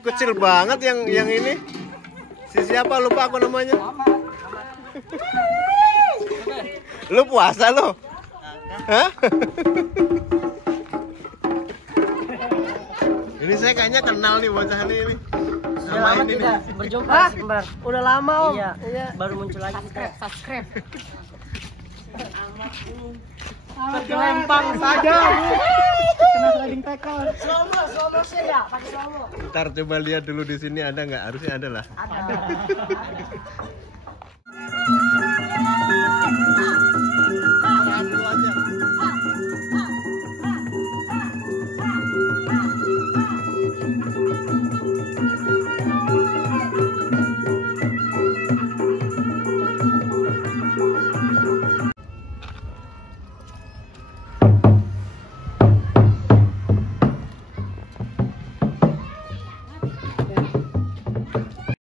Kecil banget yang ini. Si siapa lupa aku namanya. Lu puasa lu? Hah? Ini saya kayaknya kenal nih bocah ini. Udah lama tidak berjumpa kembar. Udah lama om. Iya. Baru muncul lagi. Subscribe. Lempang saja. Kena sliding tackle. Slow motion ya, pakai slow mo. Ntar coba lihat dulu di sini ada nggak? Harusnya ada lah. Ada.